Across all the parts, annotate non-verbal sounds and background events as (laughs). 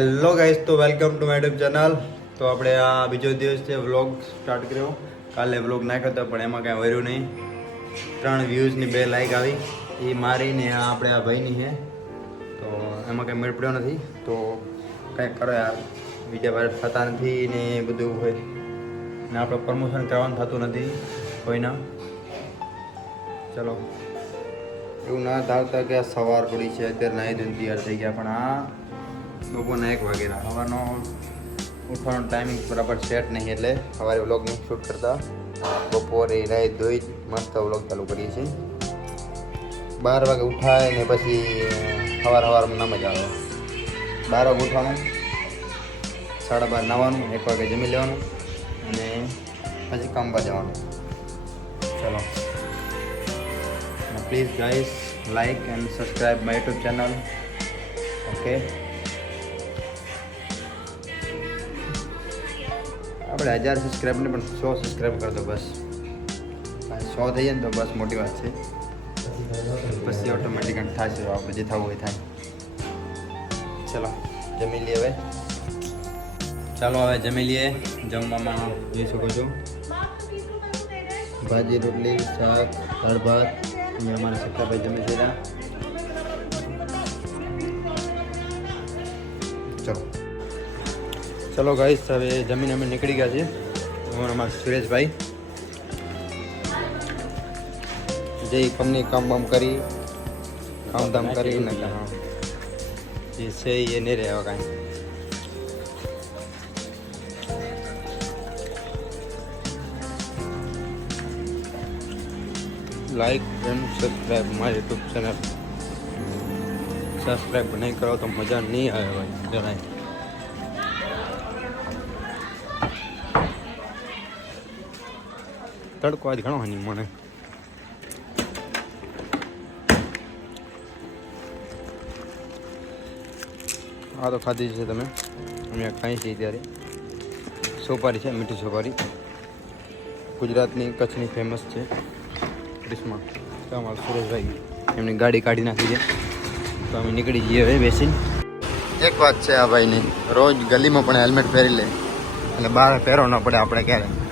Hello guys તો welcome to my channel તો આપણે આ બીજો દિવસ છે વ્લોગ સ્ટાર્ટ કર્યો. કાલે વ્લોગ નાખ્યો હતો પણ એમાં કાંઈ વર્યું નહીં. ત્રણ વ્યૂઝની બે લાઇક આવી. એ મારી ને આપણે આ ભાઈની છે. તો એમાં કાંઈ મેળ પડ્યો નથી. તો કંઈક કરો યાર, બીજા વાર થતા નથી ને એ બધું હોય. ને આપણે પ્રમોશન કરવાનું થતું નથી કોઈના. ચલો. એવું ના ધાવતા કે આ સવાર પડી છે, અત્યારે નાહી ધોઈને તૈયાર થઈ ગયા પણ આ બપોરના એક વાગેના સવારનો ઉઠવાનો ટાઈમિંગ બરાબર સેટ નહીં એટલે સવારે વ્લોગની શૂટ કરતા બપોરે રાત ધોઈ જ મસ્ત વ્લોગ ચાલુ કરીએ છીએ. બાર વાગે ઉઠાય ને પછી સવાર સવારમાં ના મજા આવે. બાર વાગે ઉઠવાનું, સાડા બાર નાવાનું, એક વાગે જમી લેવાનું અને પછી કામ પર જવાનું. ચલો. Please guys like and subscribe my YouTube channel okay આપણે હજાર સબસ્ક્રાઈબ ને પણ સો સબસ્ક્રાઈબ કરતો બસ. સો થઈ જાય ને તો બસ મોટી વાત છે. પછી ઓટોમેટિક થશે આપણે જે થવું હોય થાય. ચલો, જમી લઈએ હવે. ચાલો, હવે જમી લઈએ. જમવામાં જોઈ શકો છો. ભાજી, રોટલી, શાક, દાળ, ભાત. અહીંયા અમારા સક્કાભાઈ જમી છે ચલો ગાઈસ હવે જમીન અમે નીકળી ગયા છીએ. હું અમારા સુરેશભાઈ. જે કંપની કામ બામ કરી કામ ધામ કરી જે છે એ નહીં રહેવા કાંઈ. લાઈક એન્ડ સબસ્ક્રાઈબ મારી યુટ્યુબ ચેનલ સબસ્ક્રાઈબ નહીં કરો તો મજા નહીં આવે ભાઈ જરાય. તડકો આજ ઘણો નહીં મને આ તો ખાધી છે તમે. અમે ખાઈ છીએ ત્યારે. સોપારી છે, મીઠી સોપારી. ગુજરાતની કચ્છની ફેમસ છે. ક્રિસ્મા તો અમારા સુરેશભાઈ એમની ગાડી કાઢી નાખી છે. તો અમે નીકળી જઈએ હવે બેસીને. એક વાત છે આ ભાઈની. રોજ ગલીમાં પણ હેલ્મેટ પહેરી લે. એટલે બહાર પહેરો ન પડે આપણે ક્યારે.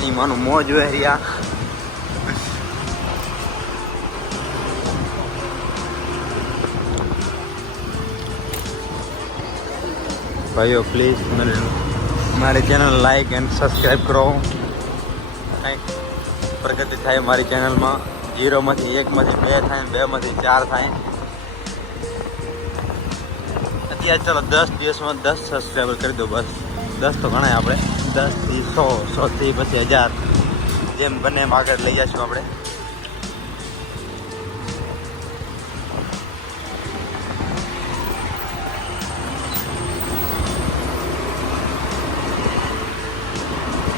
એની માનું મોજ વહેર્યા. ભાઈઓ પ્લીઝ મને મારી ચેનલ લાઈક એન્ડ સબસ્ક્રાઈબ કરો. કંઈક પ્રગતિ થાય મારી ચેનલમાં જીરોમાંથી એકમાંથી બે થાય, બેમાંથી ચાર થાય. અત્યારે ચલો દસ દિવસમાં દસ સબસ્ક્રાઈબર કરી દો બસ. દસ તો ગણાય આપણે. દસથી સો સોથી પછી હજાર જેમ બને એમ આગળ લઈ જઈશું આપણે.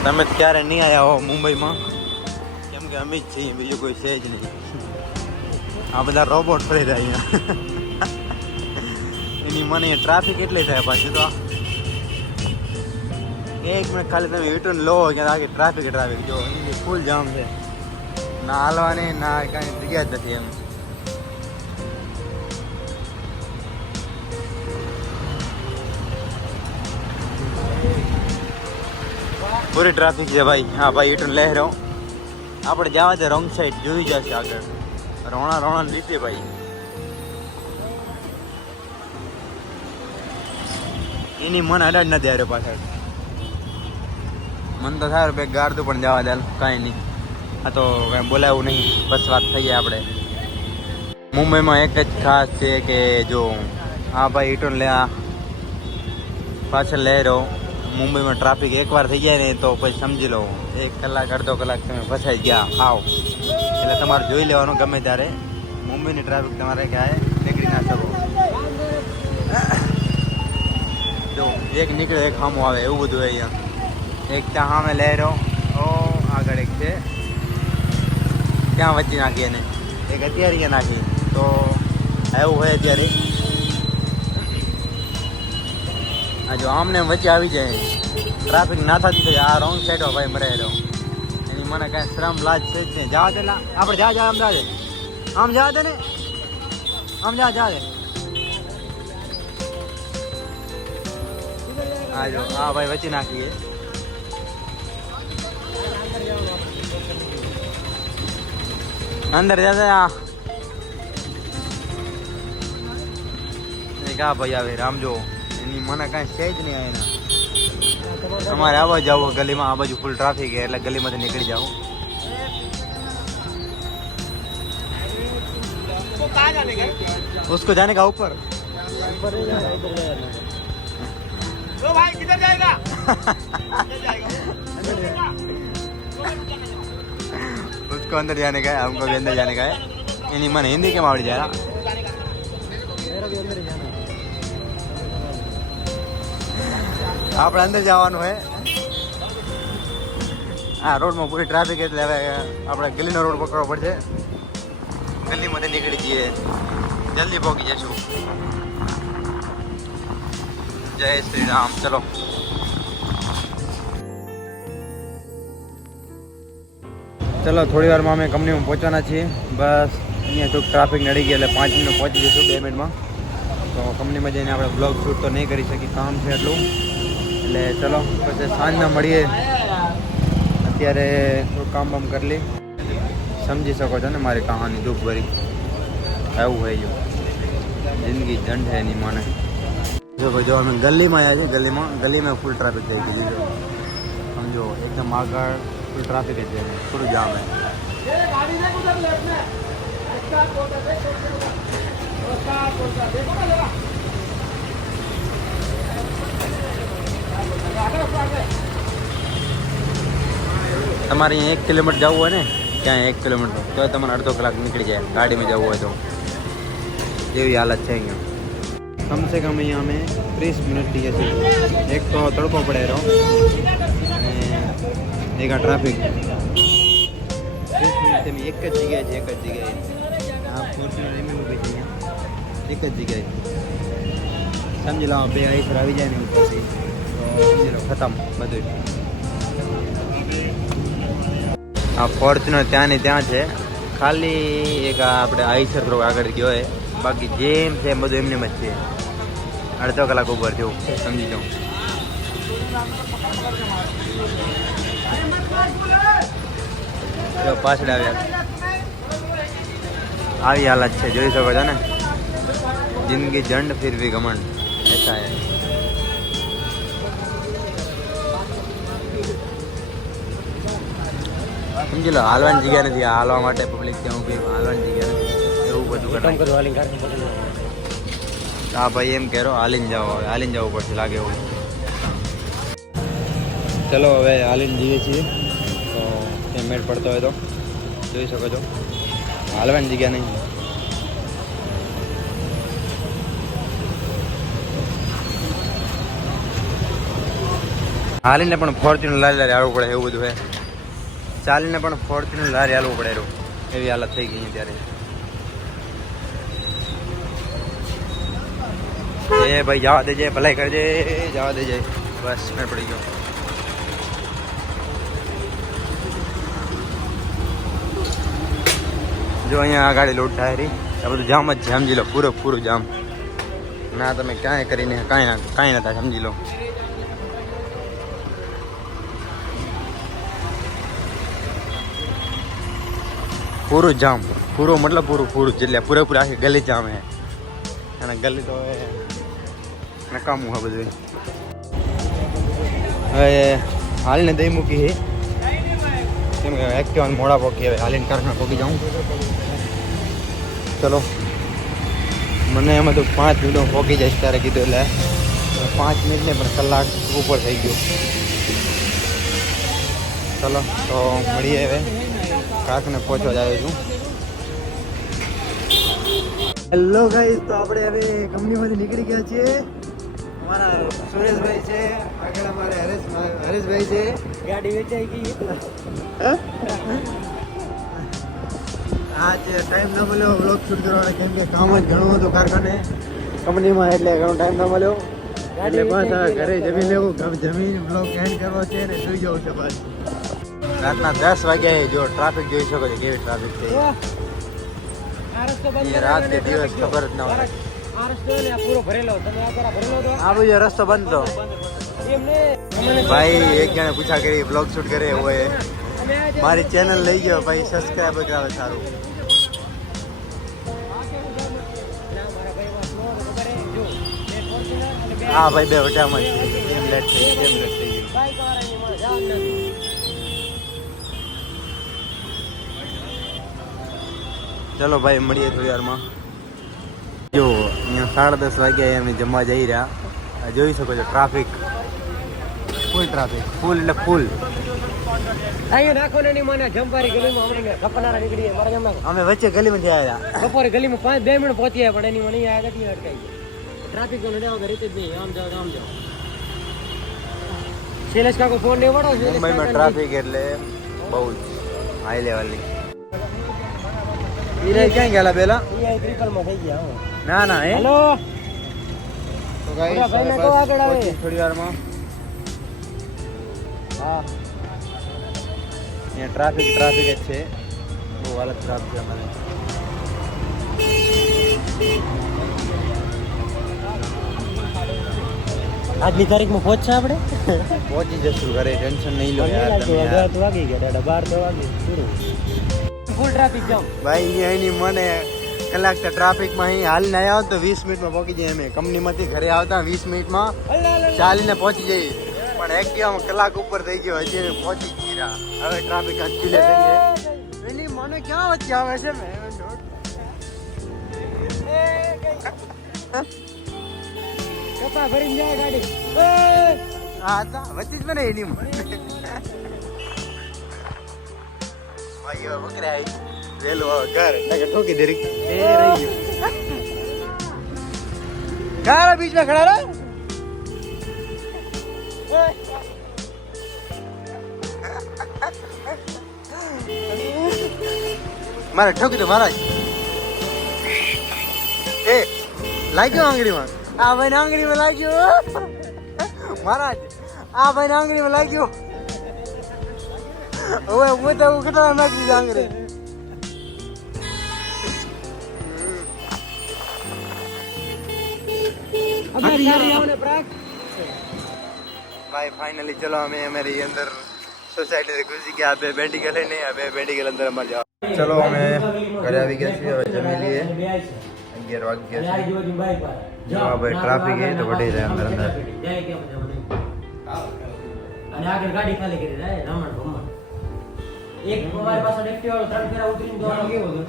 તમે ક્યારે નહીં આવ્યા હો મુંબઈમાં? કેમ કે અમે જ છીએ, બીજું કોઈ છે જ નહીં. આ બધા રોબોટ ફરી રહ્યા અહીંયા. (laughs) એની મને ટ્રાફિક એટલી થાય પાછી તો. એક મિનિટ ખાલી તમે યુટર્ન લો કે આગે ટ્રાફિક ટ્રાફિક જો ફૂલ જામ છે. ના હાલવાની, ના કાંઈ જગ્યા જ નથી એમ. પૂરી ટ્રાફિક છે ભાઈ. હા, ભાઈ યુટર્ન લઈ રહ્યો. આપણે જવા દે રોંગ સાઈડ જોઈ જશે આગળ. રોણા રોણા લીધે ભાઈ. એની મન અડાડ નથી આવ્યો પાછળ. મન તો થાય ભાઈ ગાડતું પણ જવા દે કાંઈ નહીં. આ તો કાંઈ બોલાવું નહીં, બસ વાત થઈ આપણે. મુંબઈમાં એક જ ખાસ છે કે જો, હા ભાઈ યુટર્ન લે, આ પાછળ લઈ રહ્યો. મુંબઈમાં ટ્રાફિક એકવાર થઈ જાય ને, તો પછી સમજી લો. એક કલાક, અડધો કલાક તમે ફસાઈ ગયા, આવ. એટલે તમારે જોઈ લેવાનું ગમે ત્યારે. મુંબઈની ટ્રાફિક તમારે ક્યાંય નીકળી ના શકો. જો, એક નીકળે, એક સામો આવે, એવું બધું હોય અહીંયા. એક ત્યાં સામે લહેરો. ઓ, આગળ એક છે. ત્યાં વચ્ચે નાખીએ ને એક અત્યારે અહીંયા નાખી. તો એવું હોય અત્યારે. આ જો આમને વચ્ચે આવી જાય. ટ્રાફિક ના થતી થઈ આ રોંગ સાઈડ ભાઈ મરે રહ્યો એની મને કાંઈ શ્રમ, લાજ છે જ નહીં. જવા દે આપણે જા જા આમ જા દે આમ જવા દે ને. આમ જા જા દે આ જો હા ભાઈ વચ્ચે નાખીએ અંદર જા દે આ એક આ ભાઈ આવે રામ જો એની મને કાંઈ છે જ નહીં એના તમારે આવા જાવ ગલીમાં આ બાજુ ફૂલ ટ્રાફિક છે એટલે ગલીમાંથી નીકળી જાઓ उसको जाने का ऊपर तो भाई किधर जाएगा किधर जाएगा उसको अंदर जाने का है हमको भी अंदर जाने का है यानी मन हिंदी के मावड़ी जा रहा આપણે અંદર જવાનું હે આ રોડમાં પૂરી ટ્રાફિક એટલે હવે આપણે ગલીનો રોડ પકડવો પડશે ગલીમાંથી નીકળી જઈએ જલ્દી પહોંચી જઈશું જય શ્રી રામ ચલો ચલો, થોડી વારમાં અમે કંપનીમાં પહોંચવાના છીએ. બસ, અહીંયા થોડુંક ટ્રાફિક નડી ગયા એટલે પાંચ મિનિટ પહોંચી જઈશું બે મિનિટમાં. તો કંપનીમાં જઈને આપણે બ્લોગ શૂટ તો નહીં કરી શકીએ, કામ છે એટલું. એટલે ચલો, પછી સાંજના મળીએ. અત્યારે થોડું કામ બામ કરી લઈ સમજી શકો છો ને મારી કહાની દુઃખ ભરી એવું હોય જો. જિંદગી દંડ છે એની મને. જો જો અમે ગલીમાં આવ્યા છીએ, ગલીમાં ગલીમાં ફૂલ ટ્રાફિક થઈ ગઈ સમજો, એકદમ આગળ. ફૂલ ટ્રાફિક જ છે થોડું જામ છે ये गाड़ी देख उधर लेफ्ट में उसका कोटा देख उसका कोटा देखो ना जरा તમારે અહીંયા એક કિલોમીટર જવું હોય ને ત્યાં એક કિલોમીટર તો તમારે અડધો કલાક નીકળી જાય ગાડીમાં જવું હોય તો એવી હાલત છે અહીંયા કમસે કમ અહીંયા અમે ત્રીસ મિનિટ થઈએ છીએ એક તો તડકો પડે રહ્યો અને એક આ ટ્રાફિક. તમે એક જ જગ્યાએ છે એક જ જગ્યાએ. આ ફોર્ચ્યુનર એમ ઊભી છે એક જ જગ્યાએ. સમજી લો બે આઈસર આવી જાય ને ઉપરથી તો સમજી લો ખતમ બધું. આ ફોર્ચ્યુનર ત્યાં ને ત્યાં છે. ખાલી એક આપણે આઈસર થોડુંક આગળ ગયો હોય. બાકી જેમ છે બધું એમને જ છે. અડધો કલાક ઉપર થયું સમજી જાઉં જો પાછળ આવ્યા. આવી હાલત છે જોઈ શકો છો ને? જિંદગી જંડ ફિર ભી ઘમંડ. એસા હે સમજી લો હાલવાની જગ્યા નથી. હાલવા માટે પબ્લિક ત્યાં ઊભી. હાલવાની જગ્યા નથી. એવું બધું કરે હા ભાઈ એમ કહેરો હાલીને જાઓ હવે. હાલીને જવું પડશે લાગે એવું. ચલો, હવે હાલીને જઈએ છીએ. તો ત્યાં મેળ પડતો હોય તો જોઈ શકો છો. હાલવાની જગ્યા નહીં. હાલીને પણ ફોર્ચ્યુનર લારી લારી આવવું પડે, એવું બધું હે. ચાલીને પણ ફોર્ચ્યુનર લારી હાલવું પડે, એવું. એવી હાલત થઈ ગઈ ત્યારે એ ભાઈ, જવા દેજે, ભલાઈ કરજે, જવા દેજે. બસ મેં પડી ગયો. જો અહીંયા આ ગાડી લોડ થાય રહી. આ બધું જામ જ છે, સમજી લો પૂરો પૂરું જામ. ના, તમે ક્યાંય કરીને કાંઈ ના કાંઈ નતા, સમજી લો. પૂરું જામ, પૂરો મતલબ પૂરું પૂરું એટલે પૂરેપૂરી આખી ગલી જામ હે. અને ગલી તો નકામું હોય બધું. હવે હાલને દઈ મૂકી છે કેમ કે એક્ટિવાને મોડા પોકી હવે. હાલીને કારખાના પોકી જાઉં. ચલો. મને એમાં તો પાંચ મિનિટ પોકી જઈશ ત્યારે કીધું એટલે. પાંચ મિનિટ ને પણ કલાક ઉપર થઈ ગયું. ચલો, તો મળીએ હવે. કાકને પહોંચવા જ છું. હેલો ગાઈસ તો આપણે હવે કંપનીમાંથી નીકળી ગયા છીએ. સુરેશભાઈ છે હરેશભાઈ છે. ગાડી છે ટાઈમ ન મળ્યો બ્લોગ શૂટ કરવાનો કેમ કે કામ જ ઘણું હતું કારખાને. કંપનીમાં એટલે ઘણો ટાઈમ ન મળ્યો. એટલે બસ ઘરે જમી લેવું જમીન બ્લોગ એન્ડ કરવો છે ને સુઈ જવું છે બસ. રાતના દસ વાગ્યાએ જો ટ્રાફિક જોઈ શકો છો કેવી ટ્રાફિક છે. રાત કે દિવસ ખબર જ ના હોય. આ બીજો રસ્તો બંધ તો ભાઈ એક જણે પૂછા કરી બ્લોગ શૂટ કરે હોય મારી ચેનલ લઈ ગયો ભાઈ સબસ્ક્રાઈબર આવે સારું હે? જો, ભાઈ બે વટામાં કેમ લેટ થઈ કેમ લેટ થઈ ગયું. ચલો ભાઈ મળીએ થોડી વારમાં જો અહીંયા સાડા દસ વાગ્યા અમે જમવા જઈ રહ્યા. આ જોઈ શકો છો ટ્રાફિક ફૂલ ટ્રાફિક ફૂલ એટલે ફૂલ અહીંયા નાખો ને મને જંપારી ગલીમાં હમણાં નીકળી ગયા. અમે વચ્ચે ગલીમાંથી આવ્યા બપોરે ગલીમાં પાંચ બે મિનિટ પહોંચી ગયા પણ એની મને અહીંયા આગળ અટકાઈ ટ્રાફિક તો નડ્યા વગર રીતે જ નહીં. આમ જાઓ આમ જાઓ. શૈલેષ કાકો ફોન નહીં વળો મુંબઈમાં ટ્રાફિક એટલે બહુ જ હાઈ લેવલની ઈ ક્યાં ગયેલા પેલા ઈ અહીં માં થઈ ગયા. ના ના હેલો? તો ગાઈસ ભાઈને કહો આગળ આવે. થોડી વારમાં હા. અહીંયા ટ્રાફિક ટ્રાફિક જ છે. બહુ હાલત ખરાબ છે અમારે. આજની તારીખમાં પહોંચશે આપણે? પહોંચી જશું ઘરે ટેન્શન નહીં લો યાર તમે યાર. વાગી ગયા દાદા બાર તો વાગી પૂરું. ફૂલ ટ્રાફિક જામ ભાઈ અહીંની મને કલાક તો ટ્રાફિકમાં અહીં હાલીને આવ્યા હોત તો વીસ મિનિટમાં પહોંચી જાય અમે. કંપનીમાંથી ઘરે આવતા વીસ મિનિટમાં ચાલીને પહોંચી જઈએ. પણ એક્ટિવામાં કલાક ઉપર થઈ ગયો હજી અમે પહોંચી જ નહીં રહ્યા. હવે ટ્રાફિક અટકી લે એની મને ક્યાં વચ્ચે આવે છે મેં? કપા ભરીને જાય ગાડી. હા તા વચ્ચે જ મને એની મને. ભાઈ હવે વેલું આવે ઘર નકર ઠોકી દે રીક એ રહી ગયું. કારા બીચમાં ખડા રહો. મારે ઠોકી દો મહારાજ એ લાગ્યો આંગળીમાં? આ ભાઈ આંગળીમાં લાગ્યો. મહારાજ આ ભાઈ આંગળીમાં લાગ્યો. હવે હું તો હું કેટલા નાખી આંગળી ભાઈ ફાઇનલી ચલો અમે અમારી અંદર સોસાયટી ઘુસી ગયા. બે બેન્ડિકલ હે નહીં બે બેન્ડિકલ અંદર અમારે જવા. ચલો અમે ઘરે આવી ગયા છીએ હવે જમી લઈએ. અગિયાર વાગી ગયા છે. જો ભાઈ ટ્રાફિક એ તો વધી રહ્યા અંદર અંદર. અને આગળ ગાડી ખાલી કરી દે રમણ ભમણ. એક મારી પાસે એક્ટિવા ત્રણ ફેરા ઉતરીને દોડો કેવો હતો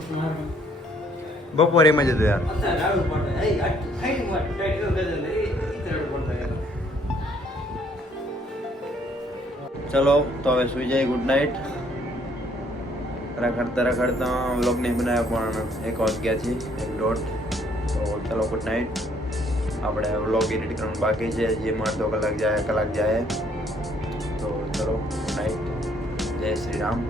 બપોરે એમ જ હતું યાર ચલો, તો હવે સુઈ જાય ગુડ નાઇટ રખડતા રખડતા વ્લોગ નહીં બનાવ્યો, પણ એક વાગ્યા છે, એક દોઢ તો ચલો ગુડ નાઇટ આપણે વ્લોગ એડિટ કરવાનું બાકી છે જે અડધો કલાક જાય કલાક જાય. તો ચલો ગુડ નાઇટ જય શ્રી રામ.